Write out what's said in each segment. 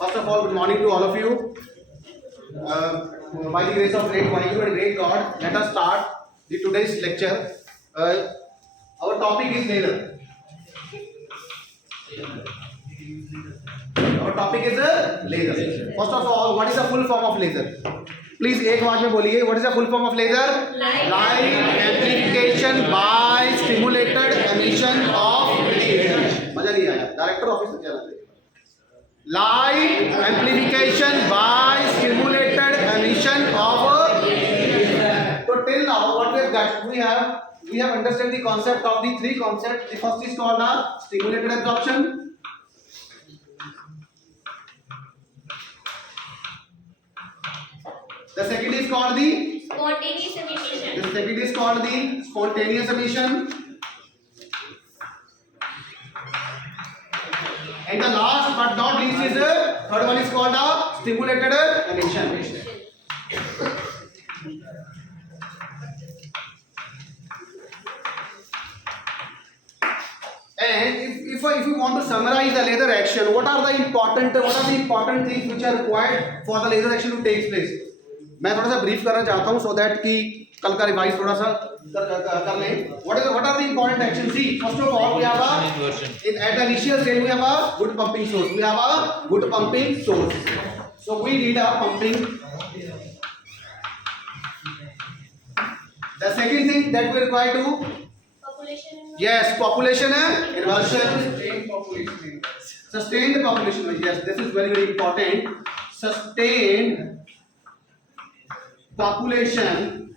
First of all, good morning to all of you. By the grace of great Vaheguru and great God, let us start the today's lecture. Our topic is laser. Our topic is laser. First of all, what is the full form of laser? Please एक बार में बोलिए. What is the full form of laser? Light amplification by stimulated emission of radiation. मजा नहीं आया. Director office में जाना चाहिए. Light amplification by stimulated emission of radiation. So till now, what we have got, we have understood the concept of the three concepts. The first is called stimulated absorption. The second is called the spontaneous emission. The second is called the spontaneous emission. And the last but not least is third one is called stimulated emission. And if you want to summarize the laser action, what are the important things which are required for the laser action to take place? मैं थोड़ा सा brief करना चाहता हूँ so that कि कल का revise थोड़ा सा कर लें. What are the important actions? See, first of all, we have at the initial stage we have a good pumping source. So we need a pumping. The second thing that we require to population inversion. Sustained population. Yes, this is very important. Sustained population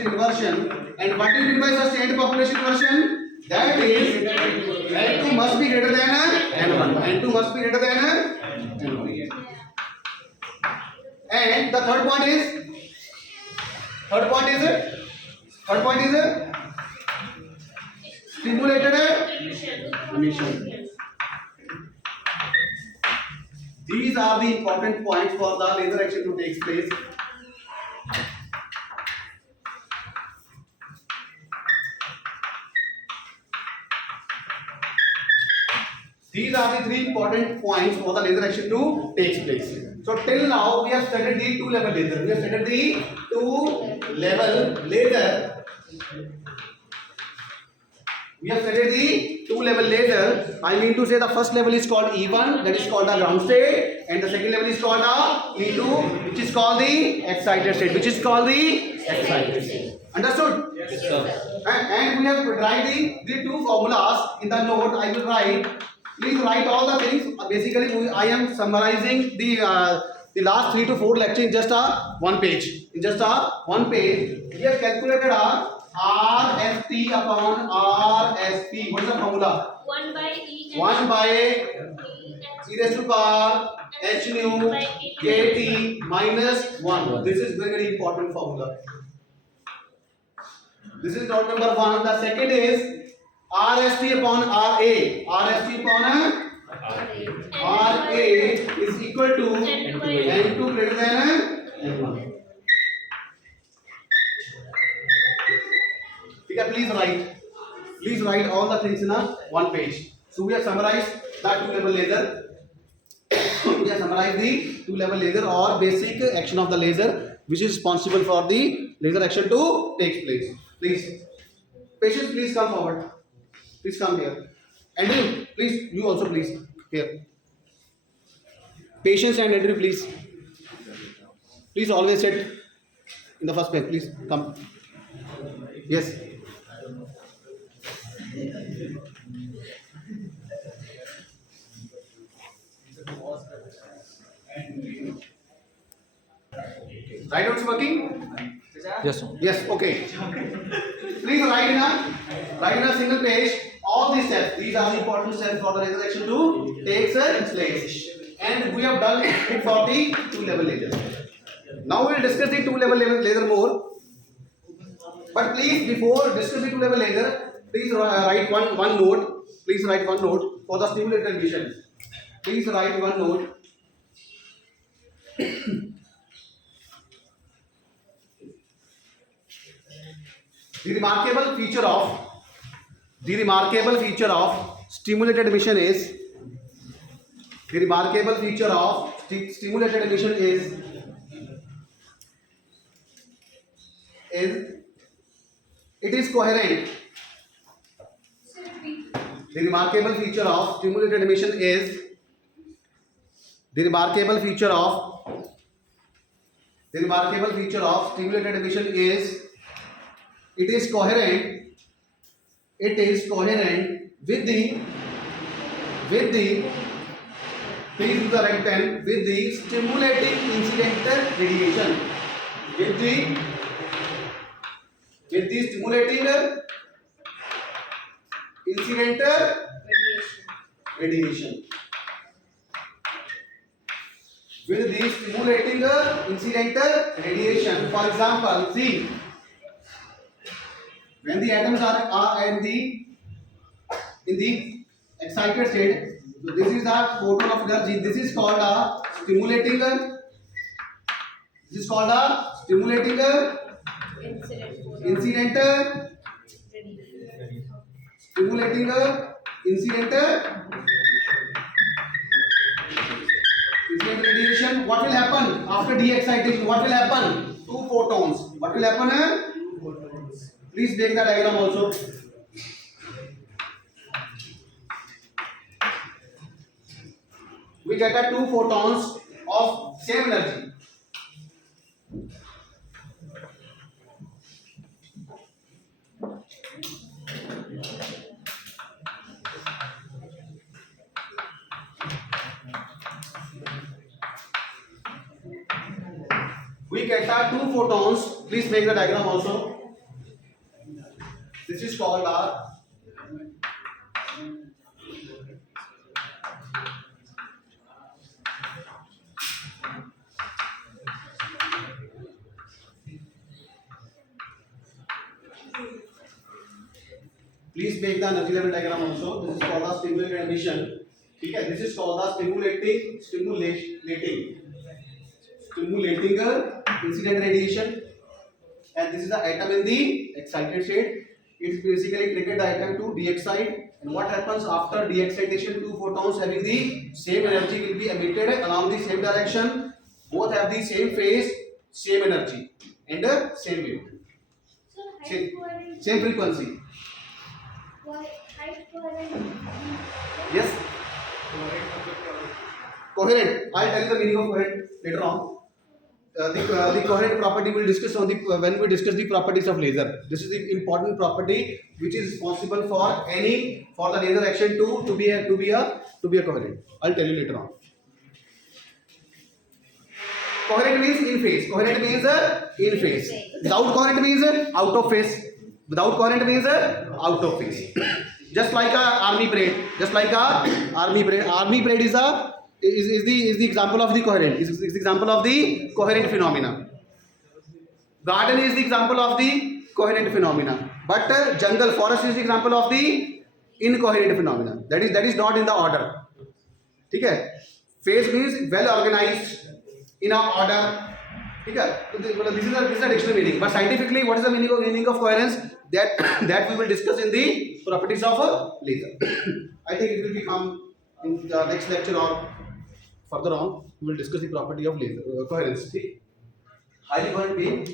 inversion. And what do you mean by sustained population inversion? That is N2 must be greater than N1. N2 must be greater than N1. And the third point is stimulated emission. These are the important points for the laser action to take place. These are the three important points for the laser action to take place. So till now we have studied the two-level laser. I mean to say the first level is called E1, that is called the ground state, and the second level is called E2, which is called the excited state. Understood? Yes, sir. And we have write the two formulas in the note. I will write. Please write all the things. Basically, I am summarizing the last 3 to 4 lectures in just one page. We have calculated RST upon RSP. What is the formula? 1 by E. 1 by e raised to power h nu kt minus 1. This is very important formula. This is note number 1. The second is RST upon RA. RST upon RA is equal to N2 greater than N1. Okay, please write all the things in one page. So we have summarized the two-level laser. We have summarized the two-level laser or basic action of the laser, which is responsible for the laser action to take place. Please, patients, please come forward. Please come here. Andrew, please, you also please here. Patients and Andrew, please. Please always sit in the first place. Please come. Yes. Right now it's working? Yes, sir. Yes, okay. Please write in a single page all these steps. These are the important steps for the laser action to take place. And we have done it for the two-level laser. Now we will discuss the two-level laser more. But please, before discussing two-level laser, please write one note. Please write one note for the stimulated emission. Please write one note. The remarkable feature of The remarkable feature of stimulated emission is it is coherent. The remarkable feature of stimulated emission is it is coherent with the please use the right pen, with the stimulating incidental radiation, with the stimulating incidental radiation, with the stimulating incidental radiation. For example, see, when the atoms are in the excited state, so this is the photon of energy. This is called a stimulating incidental radiation. What will happen after de-excitation? What will happen? Two photons. What will happen? Please make the diagram also. We get two photons of same energy. We get two photons. Please make the diagram also. This is called our please make the energy level diagram also. This is called the stimulated emission. Okay, this is called the stimulating incident radiation, and this is the atom in the excited state. It basically triggered the atom to de-excite, and what happens after de-excitation? Two photons having the same energy will be emitted along the same direction. Both have the same phase, same energy, and same wave, same frequency. Yes. Coherent. I'll tell you the meaning of coherent later on. The coherent property we'll discuss on when we discuss the properties of laser. This is the important property which is responsible for the laser action to be a coherent. I'll tell you later on. Coherent means in phase. Coherent means in phase. Without coherent means out of phase. Without coherent means out of phase. Just like a army parade. Army parade is the example of the coherent. Is the example of the coherent phenomena. Garden is the example of the coherent phenomena. But jungle, forest is the example of the incoherent phenomena. That is not in the order. Okay? Phase means well organized in a order. Okay? This is a dictionary meaning. But scientifically, what is the meaning of coherence? That we will discuss in the properties of a laser. I think it will become in the next lecture or further on. We will discuss the property of laser coherence. Highly coherent beam.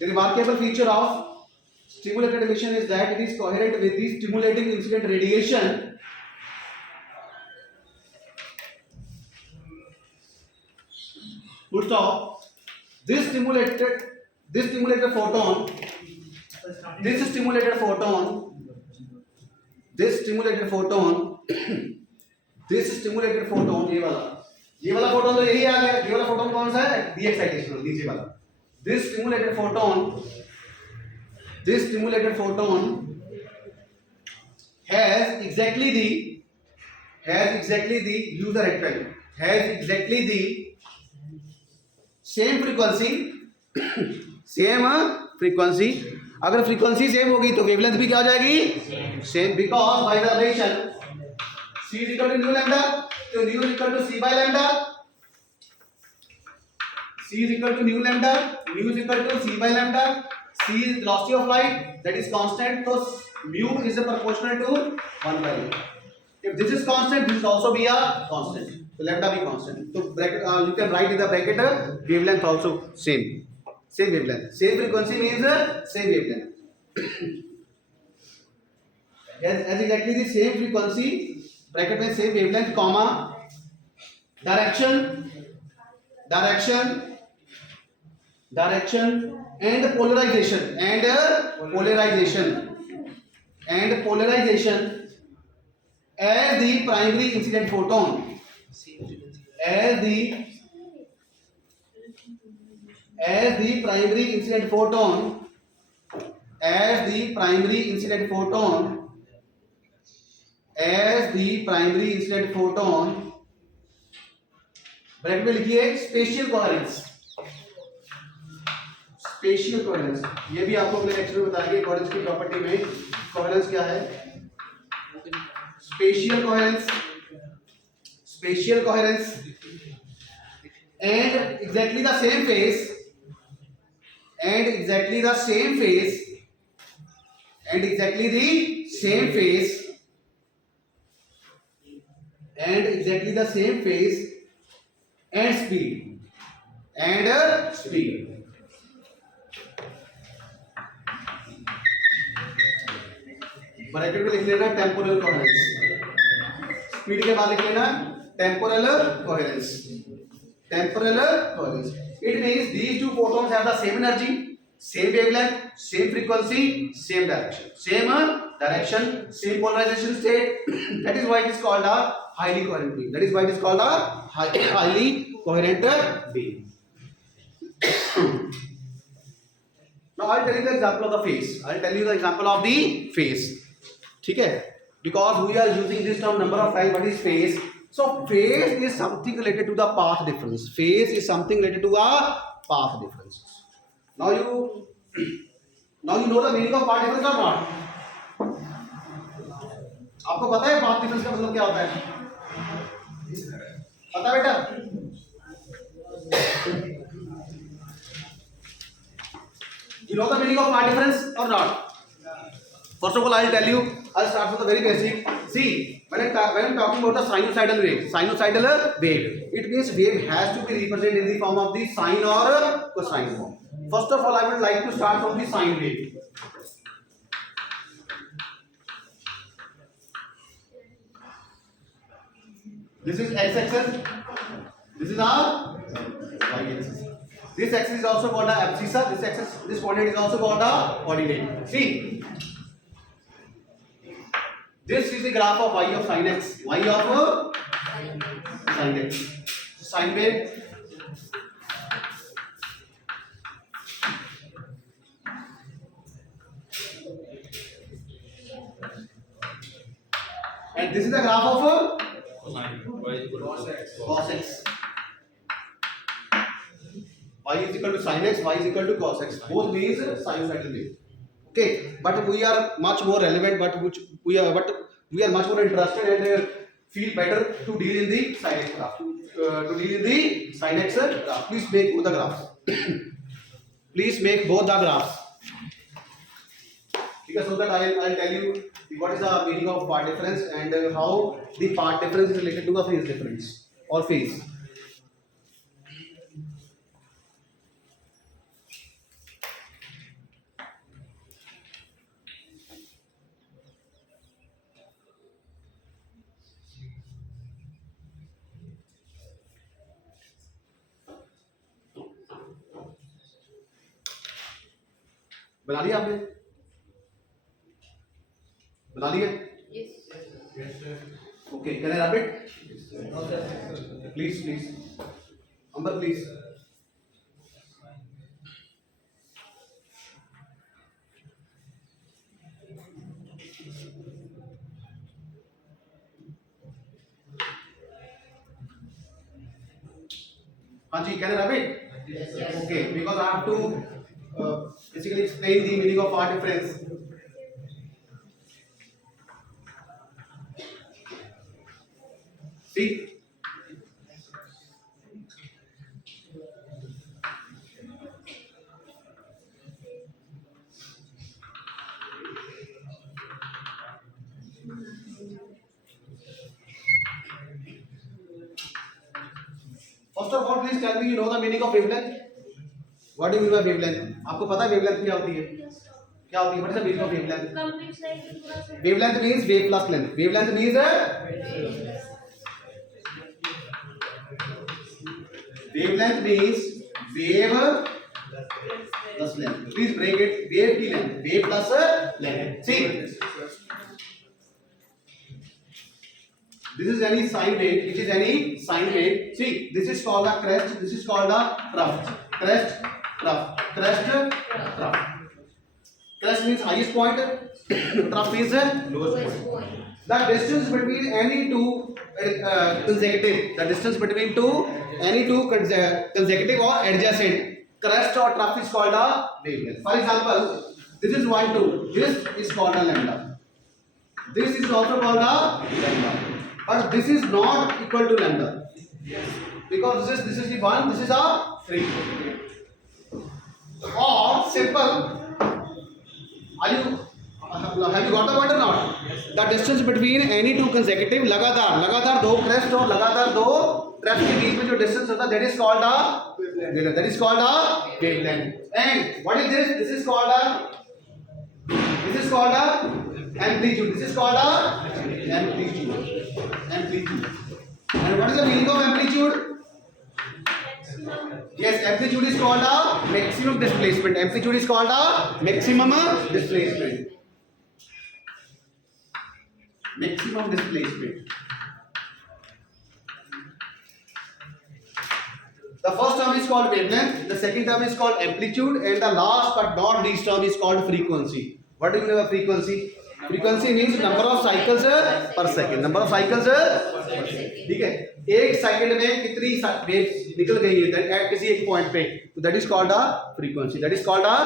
The remarkable feature of stimulated emission is that it is coherent with the stimulating incident radiation. Full stop. This stimulated photon ये वाला photon तो यही आ गया. ये वाला photon कौन सा है? डी एक्साइटेशन नीचे वाला. This stimulated photon has exactly the use the right time, has exactly the same frequency. अगर फ्रीक्वेंसी सेम होगी तो वेवलेंथ भी क्या हो जाएगी? Same. Because by the relation c is equal to nu lambda, so nu is equal to c by lambda. C is equal to nu lambda, nu is equal to c by lambda. C is velocity of light, that is constant. So Mu is proportional to 1 by A. If this is constant, this will also be a constant. So lambda be constant. So bracket, you can write in the bracket wavelength also same. Same wavelength. Same frequency means same wavelength. as exactly the same frequency, bracket में same wavelength, comma, direction and polarization as the primary incident photon as the primary incident photon bracket में लिखिए special coherence. ये भी आपको अगले lecture में बताएंगे coherence की प्रॉपर्टी में कोहेरेंस क्या है। Spatial coherence and exactly the same phase and exactly the same phase and speed bracket में लिख लेना टेम्पोरल कोहेरेंस, स्पीड के बाद लिख लेना temporal coherence. It means these two photons have the same energy, same wavelength, same frequency, same direction, same polarization state. That is why it is called a highly coherent beam. Beam. Now I'll tell you the example of the phase. ठीक है? Because we are using this term number of times. What is phase? So phase is something related to the path difference. Now you know the meaning of path difference or not? आपको पता है path difference का मतलब क्या होता है? पता बेटा? You know the meaning of path difference or not? First of all, I'll tell you. I'll start from the very basic. See, when I'm talking about the sinusoidal wave, it means wave has to be represented in the form of the sine or cosine form. First of all, I would like to start from the sine wave. This is x-axis. This is our y-axis. This axis is also called the abscissa. This coordinate is also called the coordinate. See. This is the graph of y of sin x. Sine wave. And this is the graph of cos x. Y is equal to sin x, y is equal to cos x. Both means sinusoidal wave. Okay, but we are much more relevant, we are much more interested and feel better to deal in the sin x graph. Please make both the graphs. Because so that I'll tell you what is the meaning of path difference and how the path difference is related to the phase difference or phase. बना लिया आपने? बना लिया? Okay, can I rub it? Please. Amber, please. Hanji, can I rub it? Yes. Okay, because I have to basically explain the meaning of path difference. See? First of all, please tell me you know the meaning of wavelength. What do you mean by wavelength? आपको पता है wavelength क्या होती है? क्या होती है? What is the meaning of wavelength? Complete cycle. Wavelength means wave plus length. Wavelength means wavelength means wave plus length. Please break it. Wave की length. Wave plus length. See, this is any sine wave. Which is any sine wave. See, this is called a crest. This is called a trough. Crest, trough. Crest, trough. Crest means highest point. Trough is lowest point. The distance between any two consecutive. The distance between any two consecutive or adjacent crest or trough is called a wavelength. For example, this is 1, 2. This is called a lambda. This is also called a lambda. But this is not equal to lambda. Because this is the 1, this is a 3. Or simple. Have you got the point or not? The distance between any two consecutive लगातार दो crest और लगातार दो trap के बीच में जो distance होता है that is called a wavelength. That is called a wavelength. And what is this? This is called a amplitude. This is called a amplitude. And what is the meaning of amplitude? Yes, amplitude is called a maximum displacement. Amplitude is called a maximum displacement. Maximum displacement. The first term is called wavelength, the second term is called amplitude, and the last but not least term is called frequency. What do you mean by frequency? Frequency means number of cycles per second. Number of cycles ठीक है, एक second में कितनी waves निकल गई है किसी एक पॉइंट पे, तो that is called a frequency. That is called a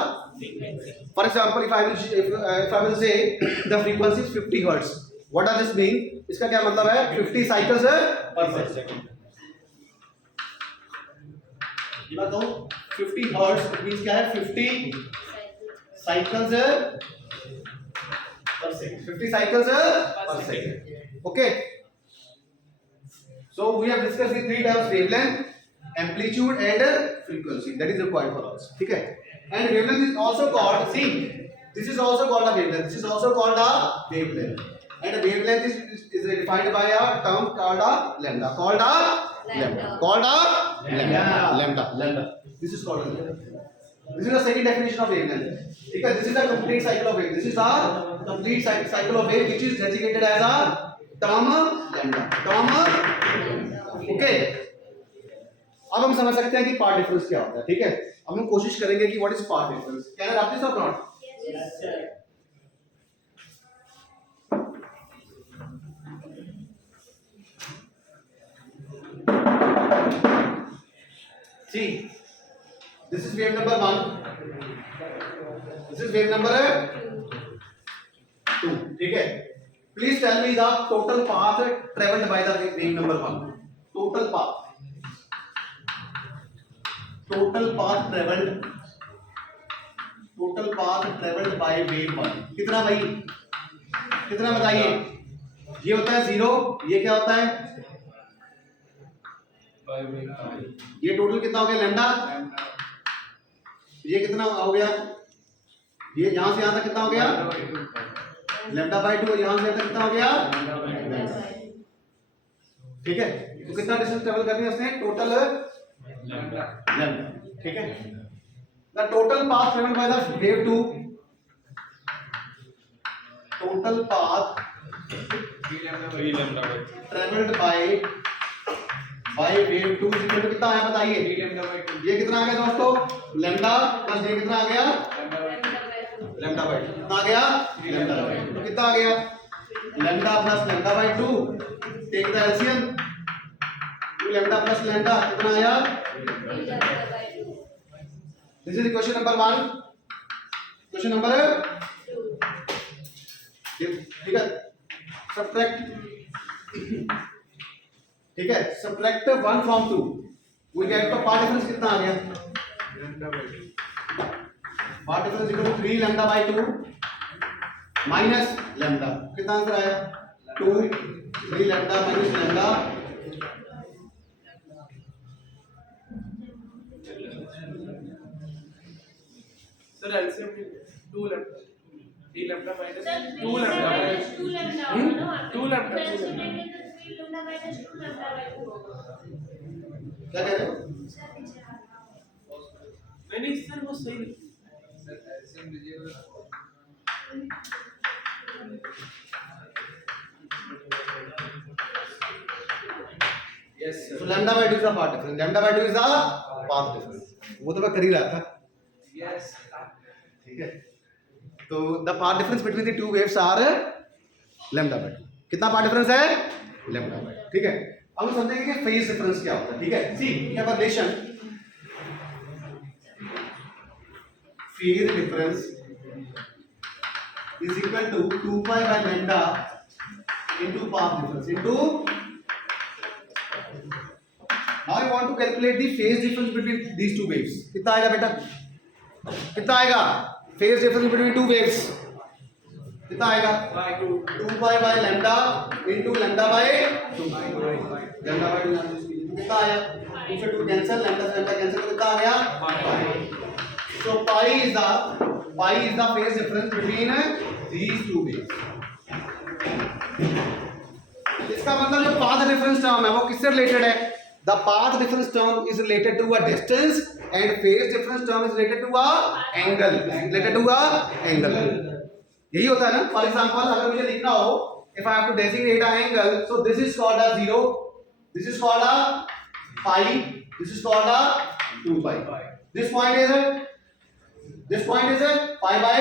for example if I will say the frequency is 50 hertz. What does this mean? इसका क्या मतलब है? 50 साइकिल्स पर सेकंड. ये बात दो 50 हर्ट्ज मींस क्या है? 50 cycles per second. 50 cycles per second. Okay. So we have discussed the three terms: wavelength, amplitude, and frequency. That is required for us. ठीक है. And wavelength is also called. See, this is also called a wavelength. This is also called a wavelength. And a wavelength is defined by a term called a lambda. Called a lambda. Called a lambda. Lambda. This is called a lambda. This is the second definition of wavelength. Because this is the complete cycle of wave. This is the complete cycle of wave which is designated as a term lambda. Term okay. अब हम समझ सकते हैं कि path difference क्या होता है. ठीक है, अब हम कोशिश करेंगे कि what is path difference. Can I wrap this और not? Yes sir. See, this is wave number 1. This is wave number 2. ठीक है. Please tell me the total path traveled by the wave number 1. Total path traveled by wave 1. कितना भाई? कितना बताइए? ये होता है 0. ये क्या होता है? ये टोटल कितना हो गया? लैम्डा. ये कितना हो गया? ये यहां से यहां तक कितना हो गया? Lambda by 2. यहां से यहां तक कितना हो गया? ठीक है. तो कितना डिस्टेंस ट्रेवल करनी है उसने? Total lambda. ठीक है. The total path travelled by the wave 2. Total path travelled by wave 2 equal to कितना आया बताइए? ये कितना आ गया दोस्तों? लैम्डा प्लस ये कितना आ गया? Lambda by 2. कितना आ गया? Lambda by 2. तो कितना आ गया? Lambda plus lambda by 2. Take the LCM. 2 lambda plus lambda कितना आया? This is question number 1. Question number 2. ठीक है. सब्ट्रैक्ट. ठीक है. Subtract 1 from 2. We get the part difference कितना आ गया? Part difference equal to 3 lambda by 2 minus lambda. कितना आंसर आया? 2 3 lambda minus lambda. Sir, LCM 2 lambda. 3 lambda minus Sir, 2 lambda minus 2 lambda. 2 lambda. The LCM is 3 lambda minus 2 lambda by 2. क्या कह रहे हो? नहीं सर वो सही नहीं. Yes sir. So lambda by 2 is the path difference. Lambda by 2 is the path difference. वो तो मैं कर ही रहा था. Yes. ठीक है. तो the path difference between the two waves are lambda by 2. कितना path difference है? Lambda by 2. ठीक है. अब हम समझेंगे कि phase difference क्या होता है. ठीक है. See, we have a relation. Phase difference is equal to 2 pi by lambda into path difference into. Now I want to calculate the phase difference between these two waves. कितना आएगा बेटा? कितना आएगा? Phase difference between two waves. कितना आएगा? 2 pi by lambda into lambda by 2. Lambda by 2 कितना आया? 2 से 2 cancel, lambda से lambda cancel, कितना आ गया? So pi is the phase difference between these two waves. इसका मतलब जो path difference term है वो किससे related है? The path difference term is related to a distance and phase difference term is related to a angle. Related to a angle. यही होता है ना? For example, अगर मुझे लिखना हो, if I have to designate an angle, so this is called a 0, this is called a pi, this is called a 2 pi. This point is pi by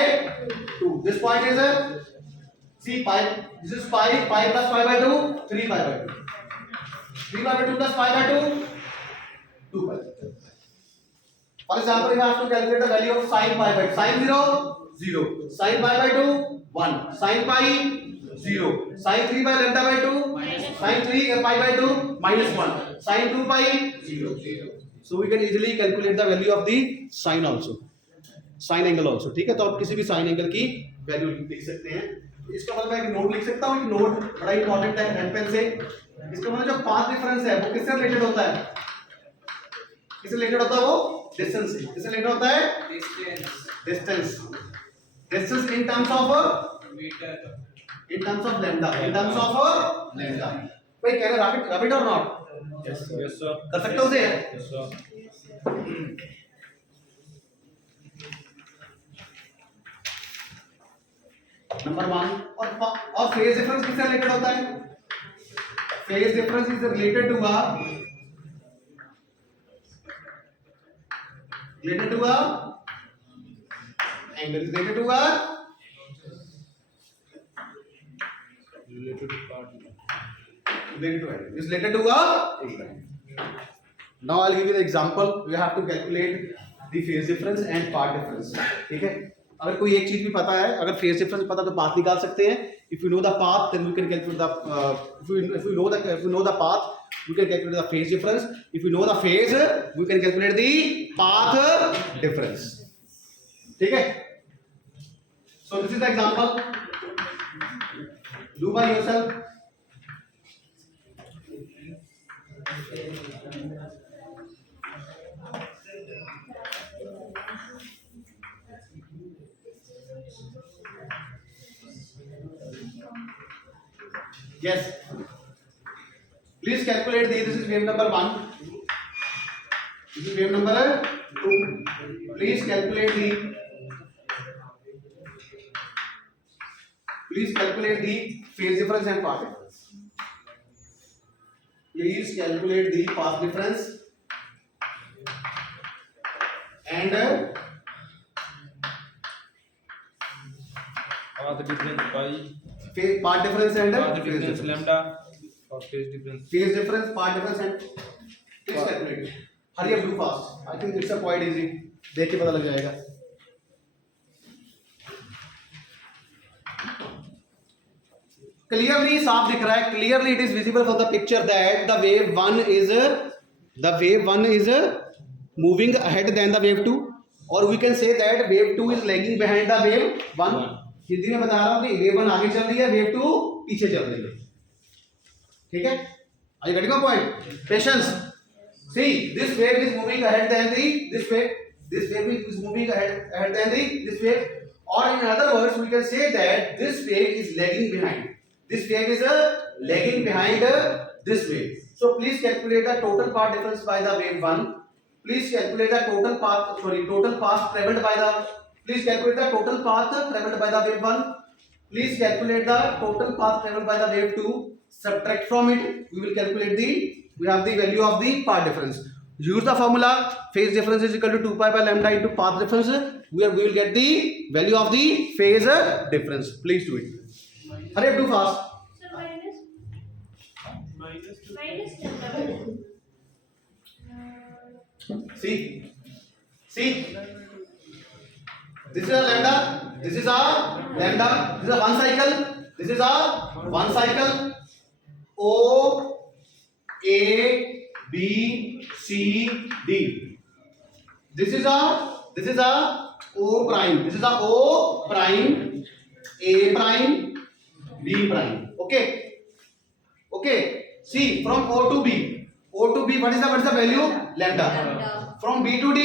2. This point is see pi. This is pi plus pi by 2, 3 pi by 2. 3 pi by 2 plus pi by 2, 2 pi. For example, if I have to calculate the value of sin pi by 2, sin 0, 0. Sin pi by 2, 1. Sin pi, 0. Sin 3 by lambda by 2, sin 3 pi by 2, minus 1. Sin 2 pi, 0. So we can easily calculate the value of the sin also. Sin angle also. ठीक है, तो आप किसी भी sin angle की value लिख सकते हैं. इसका मतलब मैं एक नोट लिख सकता हूँ. एक नोट बड़ा इंपॉर्टेंट है रेड पेन से. इसका मतलब जो पाथ डिफरेंस है वो किससे रिलेटेड होता है? किससे रिलेटेड होता है वो? डिस्टेंस से. किससे रिलेटेड होता है? Distance. Distance in terms of metre. in terms of lambda. In terms of lambda. भाई कह रहे रब इट और नॉट? Yes sir. कर सकते हो उसे? Yes sir. नंबर 1. और फेज डिफरेंस किससे रिलेटेड होता है? Phase difference is related to angle, related to Related to part. is related to angle. Now I'll give you the example. You have to calculate the phase difference and path difference. ठीक है? अगर कोई एक चीज भी पता है, अगर फेज डिफरेंस पता तो पाथ निकाल सकते हैं. If you know the path, then we can calculate the if you know the path, we can calculate the phase difference. If you know the phase, we can calculate the path difference. ठीक है? So this is the example. Do by yourself. Yes. Please calculate this. This is wave number 1. This is wave number 2. Please calculate the. Please calculate the phase difference and path difference. Please calculate the path difference and Path difference pi. path difference and Path phase difference difference. lambda. Or phase difference. Phase difference, path difference and please calculate. Hurry up, do fast. I think it's a quite easy. देख के पता लग जाएगा. Clearly साफ दिख रहा है. Clearly it is visible from the picture that the wave 1 is moving ahead than the wave 2, or we can say that wave 2 is lagging behind the wave 1. Hindi में बता रहा हूँ कि wave 1 आगे चल रही है, wave 2 पीछे चल रही है. ठीक है? Are you getting my point? Patience. See, this wave is moving ahead than this wave. This wave is moving ahead than this wave. Or in other words, we can say that this wave is lagging behind. This wave is lagging behind this wave. So please calculate the total path difference by the wave 1. Please calculate the total path traveled by the. Please calculate the total path traveled by the wave 1. Please calculate the total path traveled by the wave 2. Subtract from it. We will calculate we have the value of the path difference. Use the formula. Phase difference is equal to 2 pi by lambda into path difference. We will get the value of the phase difference. Please do it. Hurry up, do fast. Sir, minus 2. minus lambda. See. This is a lambda. This is a lambda. This is a one cycle. This is a one cycle. O, A, B, C, D. This is a O prime. This is a O prime, A prime, B prime. Okay. See, from O to B. O to B, what is the value? Lambda. From B to D,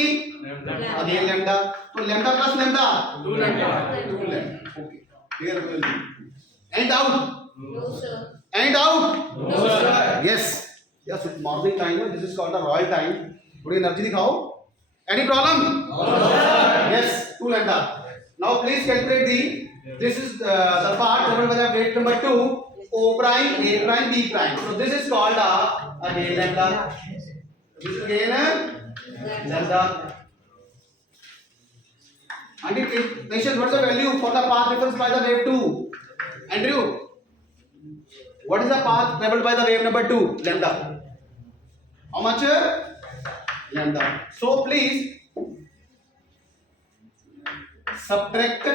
again lambda. So lambda plus lambda. 2 lambda. 2 lambda. Okay. Here we will do. And out. No, sir. And out. No, sir. Yes. Morning time. This is called the royal time. थोड़ी energy दिखाओ. Any problem? No, sir. Yes. 2 lambda. Now please calculate this is the part covered by the weight number 2. O prime, A prime, B prime. So this is called again lambda. This is again lambda. And patient, what's the value for the path difference by the wave 2? Andrew, what is the path traveled by the wave number 2? Lambda. How much? Lambda. So please subtract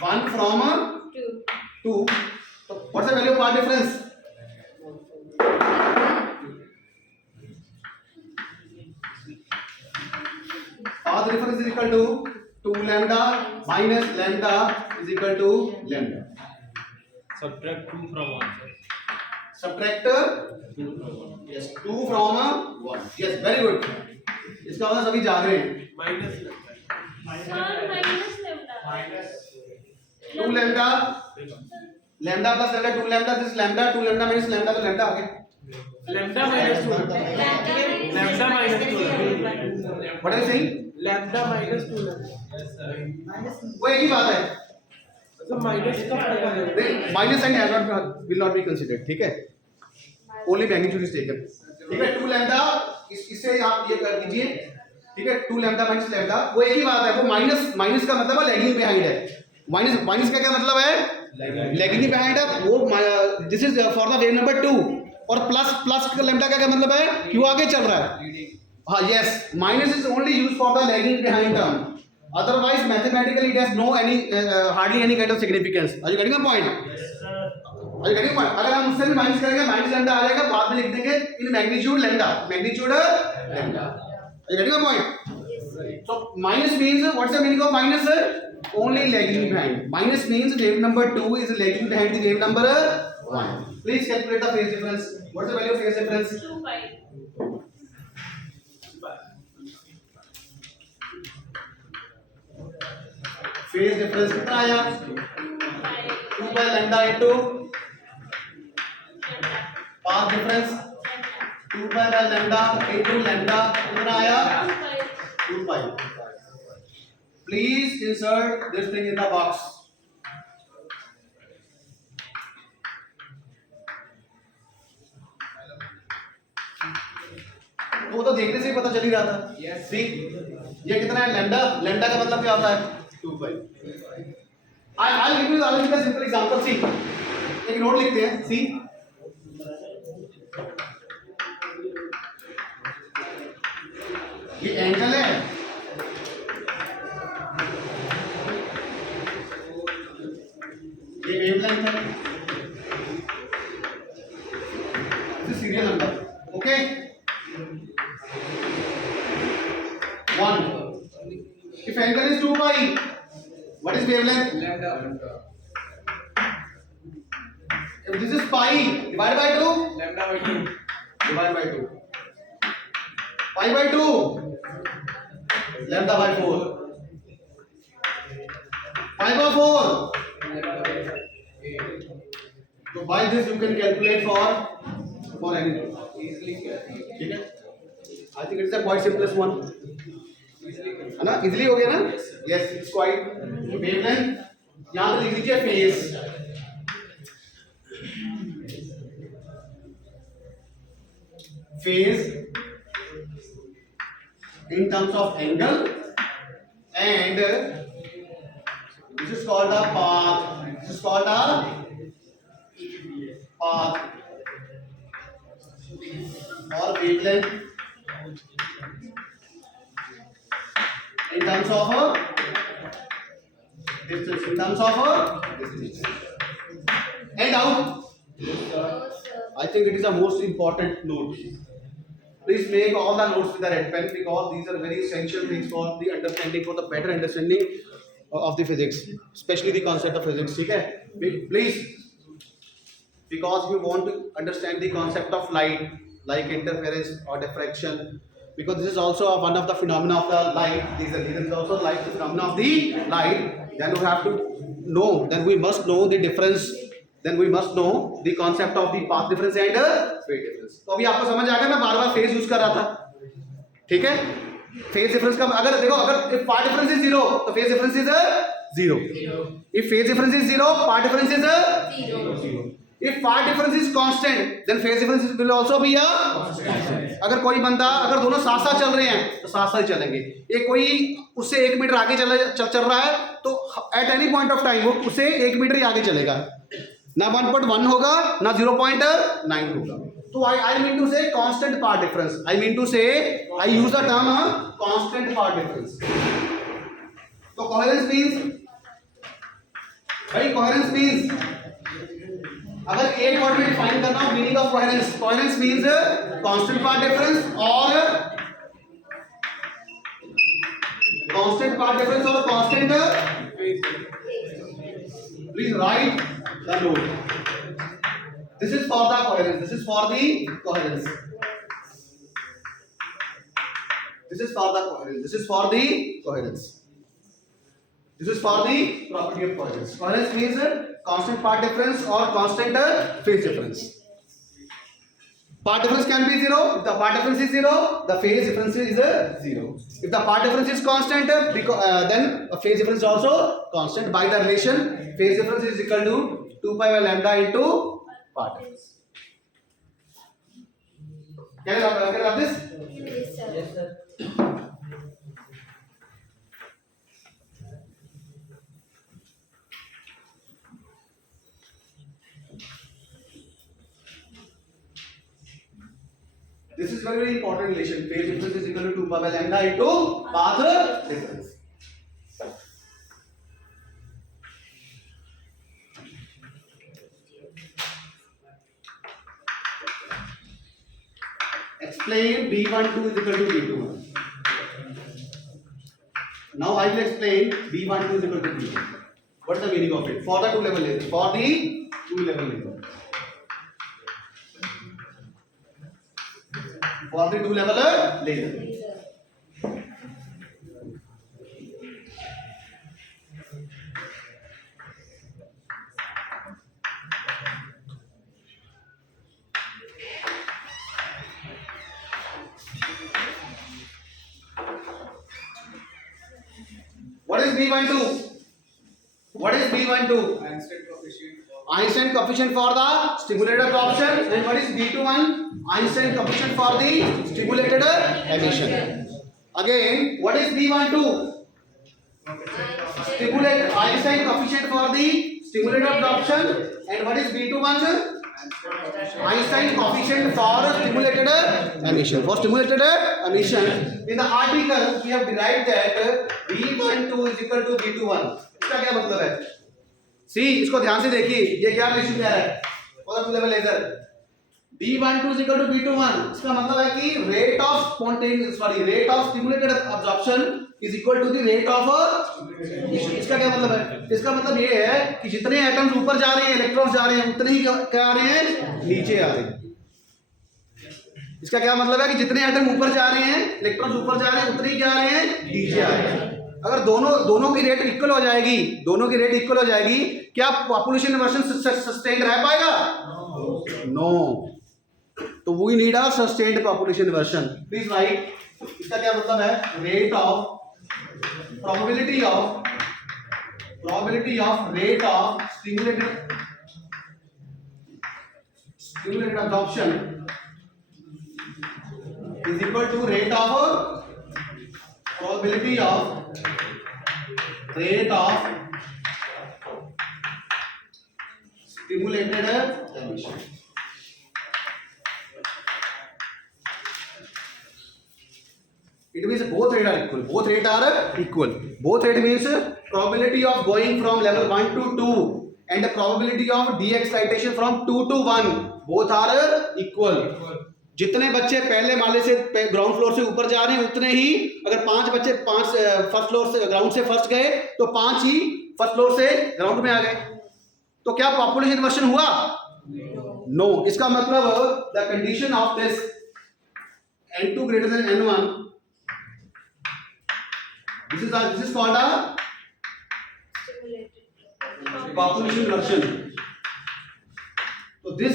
1 from 2. So what's the value of path difference? Path difference is equal to 2 lambda minus lambda is equal to lambda. Subtract 2 from 1, sir. Subtract 2 from 1. yes 2 from 1. Yes, very good. इसका मतलब सभी जान रहे हैं. Minus lambda. Sir, minus lambda. 2 lambda. Lambda plus lambda 2 lambda. This is lambda 2 lambda minus lambda तो lambda आ गया. Lambda minus 2. Lambda minus 2. What are you saying? Lambda minus 2 lambda. Yes, sir. वो एक ही बात है. So minus का फर्क आ जाएगा. Minus sign will not be considered. ठीक है? Only magnitude is taken. ठीक है? 2 lambda इससे आप ये कर दीजिए. ठीक है? 2 lambda minus lambda वो एक ही बात है. वो माइनस का मतलब है lagging behind है. माइनस का क्या मतलब है? lagging behind है. वो this is for the wave number 2. और प्लस का lambda का क्या मतलब है? क्यों आगे चल रहा है? हाँ, yes. Minus is only used for the lagging behind term. Otherwise, mathematically, it has no hardly any kind of significance. Are you getting my point? Yes, sir. Are you getting my point? अगर हम उससे भी minus करेंगे, minus lambda आ जाएगा, बाद में लिख देंगे in magnitude lambda. Magnitude lambda. Are you getting my point? So minus means what's the meaning of minus? Only lagging behind. Minus means wave number 2 is lagging behind the wave number 1. Please calculate the phase difference. What's the value of phase difference? 2 pi. Phase difference कितना आया? 2 by lambda into path difference 2 by lambda into lambda कितना आया? 2 pi. Please insert this thing in the box. वो तो देखने से ही पता चल ही रहा था. Yes. See, ये कितना है lambda? Lambda का मतलब क्या होता है? 2 pi. I'll give you a simple example. See, एक नोट लिखते हैं. See, ये एंगल है. ये वेवलेंथ है. This is serial number. Okay. 1. If angle is 2 pi, what is wavelength? Lambda. If this is pi divided by 2, lambda by 2, divided by 2, pi by 2, lambda by 4, pi by 4. So by this you can calculate for anything. easily क्या ठीक है? I think it's a quite simplest one. है ना? Easily हो गया ना? Yes, it's quite. Wavelength यहाँ पे लिख लीजिए phase. Phase in terms of angle, and this is called a path. This is called a path or wavelength in terms of distance. In terms of distance. And out. I think it is the most important note. Please make all the notes with the red pen because these are very essential things for the understanding, for the better understanding of the physics, especially the concept of physics. ठीक है? Please, because if you want to understand the concept of light, like interference or diffraction, because this is also one of the phenomena of the light. These are also like the phenomena of the light. Then we have to know. Then we must know the difference. Then we must know the concept of the path difference and phase difference. तो अभी आपको समझ आ गया, मैं बार-बार phase use कर रहा था, ठीक है? Phase difference का अगर देखो, अगर if path difference is 0, तो phase difference is 0. If phase difference is 0, path difference is 0. If path difference is constant, then phase difference will also be a constant. अगर कोई बंदा, अगर दोनों साथ साथ चल रहे हैं तो साथ साथ ही चलेंगे. ये कोई उससे 1 मीटर आगे चल रहा है तो at any point of time वो उससे 1 मीटर ही आगे चलेगा, ना 1.1 होगा ना 0.9 होगा. तो I mean to say constant path difference. I mean to say I use the term constant path difference. तो coherence means, भाई coherence means, अगर एक वर्ड में डिफाइन करना हो meaning of coherence, coherence means constant path difference और constant please write the note. This is for the coherence. This is for the coherence. This is for the property of coherence. Coherence means constant path difference or constant phase difference. Path difference can be 0. If the path difference is 0, the phase difference is 0. If the path difference is constant, then phase difference is also constant by the relation phase difference is equal to 2 pi by lambda into path difference. Can you have this? Yes, sir. This is very, very important relation. Phase difference is equal to 2 pi by lambda into path difference. Explain B12 is equal to B21. Now I will explain B12 is equal to B21. What is the meaning of it? For the two level laser. For the two level laser. For the two level laser. What is B12? What is B12? Einstein coefficient for the stimulated absorption. And what is B21? Einstein coefficient for the stimulated emission. Again, what is B12? Einstein coefficient for the stimulated absorption. And what is B21? Einstein coefficient for stimulated emission. For stimulated emission, in the article we have derived that B12 is equal to B21. इसका क्या मतलब है? सी, इसको ध्यान से देखिए, ये क्या रिलेशन में आ रहा है? For the level laser B12 is equal to B21. इसका मतलब है कि rate of stimulated absorption is equal to the rate of इसका क्या मतलब है? इसका मतलब ये है कि जितने एटम्स ऊपर जा रहे हैं, इलेक्ट्रॉन्स जा रहे हैं, उतने ही क्या आ रहे हैं, नीचे आ रहे हैं। इसका क्या मतलब है कि जितने एटम ऊपर जा रहे हैं, इलेक्ट्रॉन्स ऊपर जा रहे हैं, उतने ही क्या आ रहे हैं, नीचे आ रहे हैं। अगर दोनों की रेट इक्वल हो जाएगी, दोनों की रेट इक्वल हो जाएगी, क्या पॉपुलेशन इन्वर्शन सस्टेन रह पाएगा? नो। तो we need a sustained population inversion. Please write, इसका क्या मतलब है? Rate of probability of rate of stimulated absorption is equal to rate of probability of rate of stimulated emission. It means both rate are equal. Both rate are equal. Both rate means probability of going from level 1 to 2 and the probability of de-excitation from 2 to 1. Both are equal. जितने बच्चे पहले माले से ground floor से ऊपर जा रहे हैं, उतने ही अगर 5 बच्चे फर्स्ट फ्लोर से ग्राउंड से फर्स्ट गए तो 5 ही फर्स्ट फ्लोर से ग्राउंड में आ गए। तो क्या पॉपुलेशन इन्वर्शन हुआ? नो। इसका मतलब the condition of this n2 greater than n1, this is called a population inversion. So this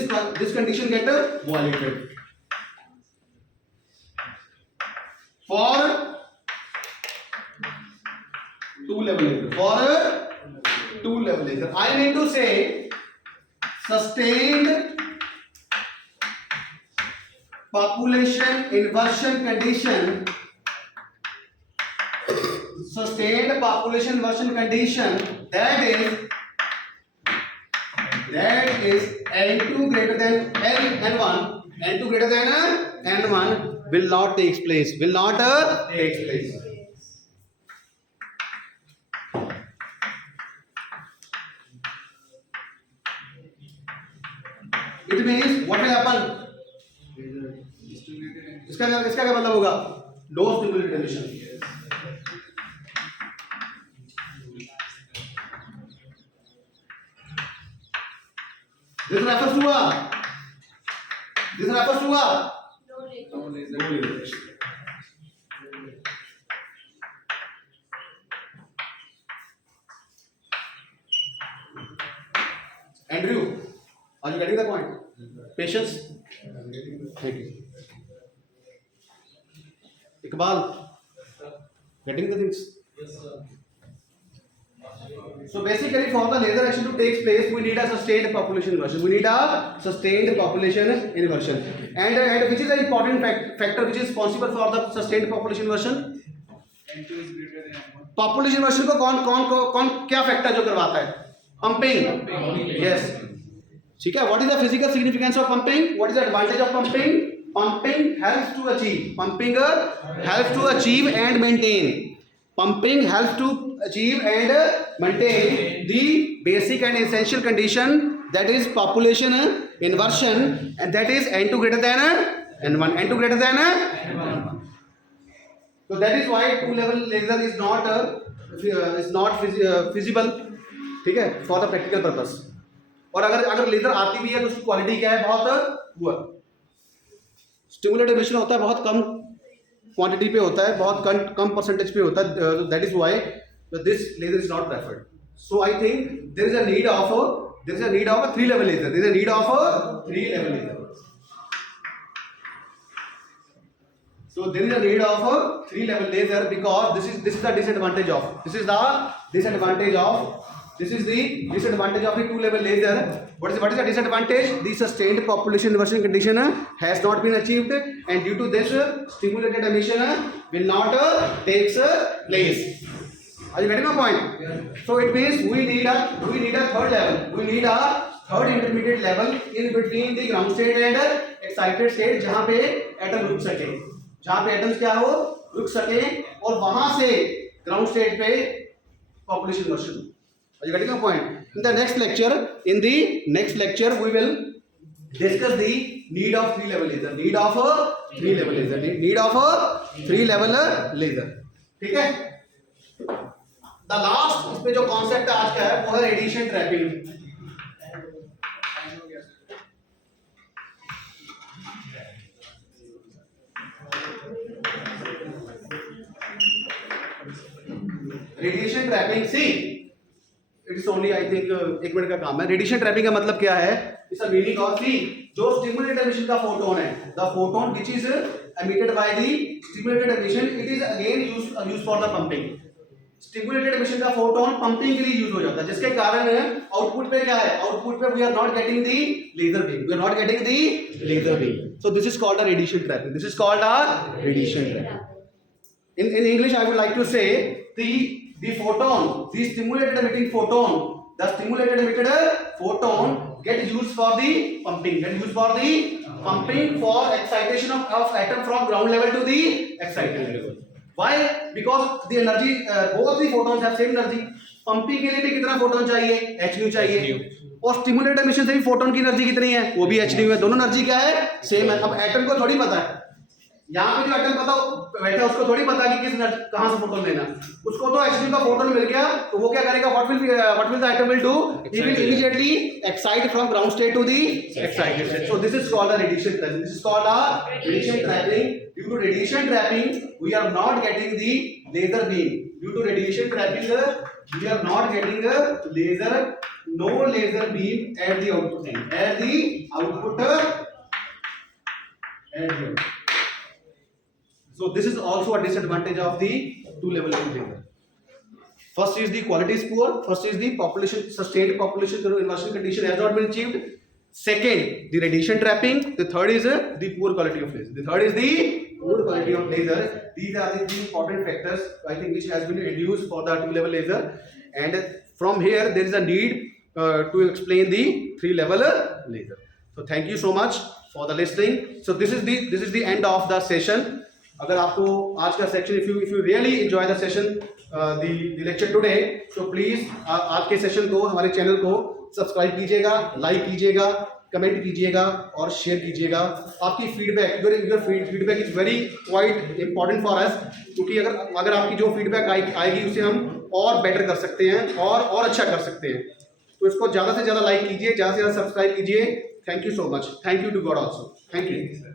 condition get violated for two level laser. For two level laser, I mean to say sustained population inversion condition. Sustained population inversion condition that is n2 greater than n1, n2 greater than n1 will not take place. Will not take place. It means what will happen? इसका क्या मतलब होगा? No stimulated emission. This refers to what? This refers to what? No laser. Andrew, are you getting the point? Patience? Thank you. Iqbal, getting the things? Yes, sir. So basically, for the laser action to take place, we need a sustained population inversion. We need a sustained population inversion. And which is the important factor which is responsible for the sustained population inversion? n2 is greater than n1. Population inversion को कौन क्या factor जो करवाता है? Pumping. Yes. ठीक है. What is the physical significance of pumping? What is the advantage of pumping? Pumping helps to achieve. Pumping helps to achieve and maintain. Pumping helps to achieve and maintain the basic and essential condition, that is population inversion, and that is n2 greater than n1. n2 greater than n1. So that is why two level laser is not feasible. ठीक है, for the practical purpose. और अगर laser आती भी है तो उसकी quality क्या है? बहुत पुअर. स्टिमुलेटेड एमिशन होता है, बहुत कम क्वांटिटी पे होता है, बहुत कम परसेंटेज पे होता है. That is why this laser is not preferred. So I think there is a need of a 3 level laser. There is a need of a 3 level laser. So there is a need of a 3 level laser because this is the disadvantage of this is the disadvantage of the 2 level laser. What is the disadvantage? The sustained population inversion condition has not been achieved, and due to this stimulated emission will not takes place. Are you getting my point? Yes. So it means we need a third level. We need a third intermediate level in between the ground state and excited state, जहाँ पे atom रुक सके, जहाँ पे atoms क्या हो, रुक सके, और वहां से ग्राउंड स्टेट पे population inversion. Are you getting my point? In the next lecture, we will discuss the need of 3 level laser. Need of a 3 level laser. ठीक है? द लास्ट इस पे जो कॉन्सेप्ट आज का है वो है radiation trapping. Radiation trapping see it's only I think 1 minute का काम है। रेडिएशन ट्रैपिंग का मतलब क्या है? इट्स अ मीनिंग ऑफ सी जो स्टिमुलेटेड एमिशन का फोटोन है, the photon which is emitted by the stimulated emission, it is again used for the pumping। Stimulated emission का फोटोन पंपिंग के लिए यूज हो जाता है, जिसके कारण आउटपुट पे क्या है? आउटपुट पे we are not getting the laser beam, we are not getting the laser beam. So this is called a radiation trapping, this is called a radiation trapping. in English I would like to say the photon, the stimulated emitting photon, the stimulated emitted photon get used for the pumping, for excitation of atom from ground level to the excited level। Why? Because the energy, both the photons have same energy। Pumping के लिए भी कितना photon चाहिए? hν चाहिए। और stimulated emission से भी photon की एनर्जी कितनी है? वो भी hν है। दोनों एनर्जी क्या है? सेम है। अब एटम को थोड़ी पता है, यहाँ पे जो एटम पता बैठा उसको थोड़ी पता कि किस कहां से फोटोन लेना। उसको तो hν का फोटोन मिल गया, तो वो क्या करेगा? What will the atom will do? He will immediately excite from ground state to the excited state. So this is called a radiation trapping, this is called a radiation trapping. Due to radiation trapping we are not getting the laser beam, due to radiation trapping we are not getting laser, no laser beam at the output end, at the output end. So this is also a disadvantage of the two-level laser. First is the quality is poor. First is the population, sustained population inversion condition has not been achieved. Second, the radiation trapping. The third is the poor quality of laser. The third is the poor quality of laser. These are the three important factors I think which has been reduced for the two-level laser. And from here there is a need to explain the three-level laser. So thank you so much for the listening. So this is the end of the session. अगर आपको आज का section if you really enjoy the session the lecture today, so please आज के session को, हमारे channel को subscribe कीजिएगा, लाइक कीजिएगा, कमेंट कीजिएगा और शेयर कीजिएगा। आपकी feedback, your feedback is very quite important for us, क्योंकि अगर आपकी जो फीडबैक आएगी उसे हम और बेटर कर सकते हैं और अच्छा कर सकते हैं। तो इसको ज़्यादा से ज़्यादा लाइक कीजिए, ज़्यादा से ज़्यादा सब्सक्राइब कीजिए। Thank you so much. Thank you to God also. Thank you.